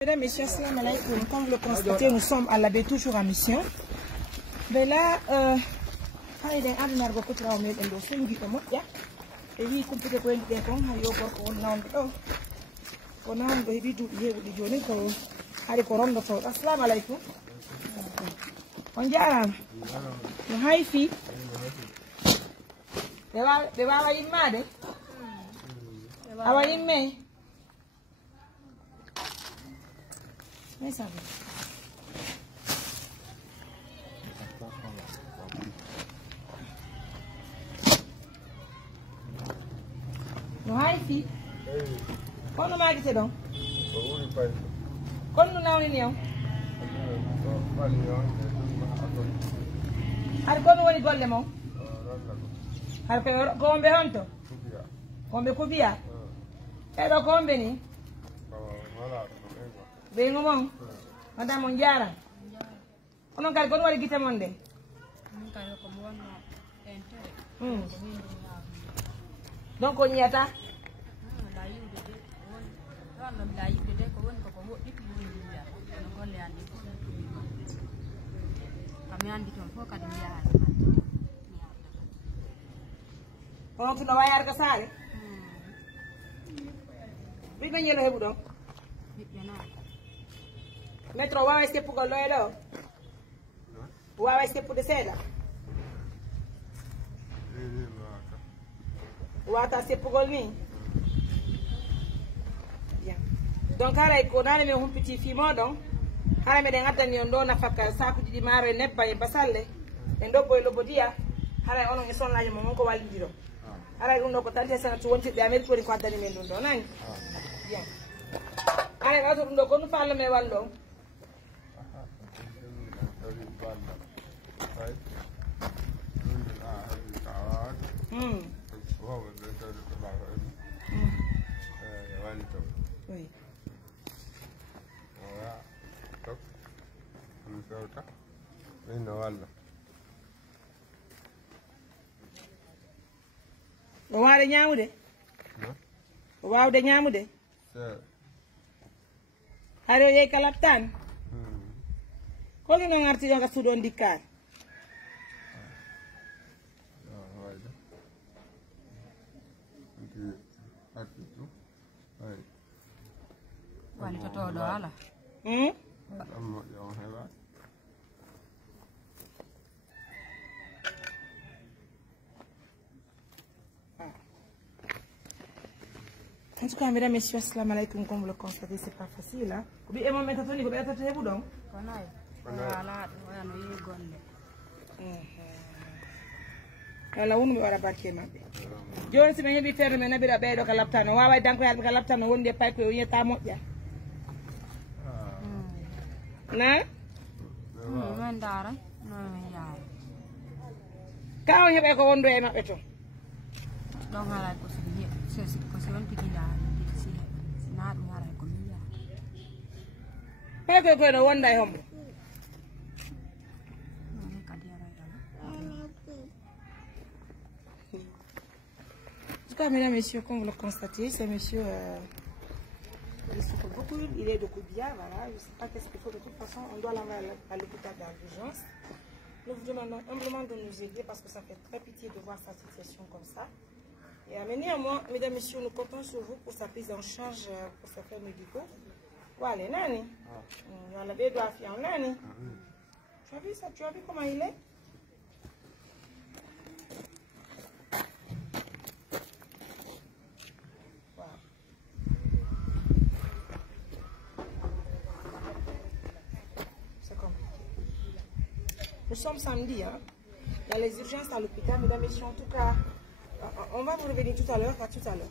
Mesdames, Messieurs, assalamu alaikum. Comme vous le constatez, nous sommes à l'abbé toujours en mission. Mais là, il y a un arbre qui est en train de se faire. Et oui, comme vous pouvez le voir, il y a un arbre qui est en train de se faire. Assalamu alaikum. On dit à la fille. They were in mad. How are you, me? Yes, I'm. No, hi, fi. Quando mais que você dá? Quando não é nenhum. Har quando woni golle mo? Har ko gombe honto? Gombe kubia? Edo gombe ni? Bengo mong? Madame Monjara? Ono kali kono wali gita monde? Donc on y attend? On tuna wayar ka sare? Bi ba ñelo hebu do? Metro wawa step ko loydo? Wawa step de seda? Wata step ko ni? Bien. Donc ala ko nane me hum petit fimo don. Ala me de ngatani on do na fakka saku di maro nebba e basalle. En do boy lobodia. Ala ono ngi son laji mo ko walidi do. Ala dum do ko tante sana to wonti be America woni ko adani men don do nani? Bien. Ala ga to dum do ko nu fallo me wallo. Oui. O waade ñaamude? O waawde ñaamude? Hare o yehi ka laptaani? Ko ngi no ngarti yo ka suuɗo ndikkaani? Wali to do ala. En tout cas, mesdames, messieurs, assalamu alaikum, comme vous le constatez, c'est pas facile. Hein? Vous avez un moment donné, vous avez un boudon. Wala wonu mi wara barke mabbe joni si be hebi ferme men nabira beedo ka laptano wawa danko yalbe ka laptano wonde pay ko yeta mojja na Men dara no men yaay ka on hebe ko wondo e mabbe to don hala ko si ko si won tigida si na dum hala ko mi yaay pay ko no wonda e hombo Mesdames, messieurs, comme vous le constatez, c'est monsieur il est de Koubia, voilà, je ne sais pas qu'est-ce qu'il faut, de toute façon, on doit l'envoyer à l'hôpital d'urgence. Nous vous demandons humblement de nous aider parce que ça fait très pitié de voir sa situation comme ça. Et néanmoins, mesdames, messieurs, nous comptons sur vous pour sa prise en charge pour ses faits médicaux. Voilà, Nani. On l'avait doit faire Nani. Tu as vu ça? Tu as vu comment il est? Nous sommes samedi, hein? Il y a les urgences à l'hôpital, mesdames et messieurs. En tout cas, on va vous revenir tout à l'heure. À tout à l'heure.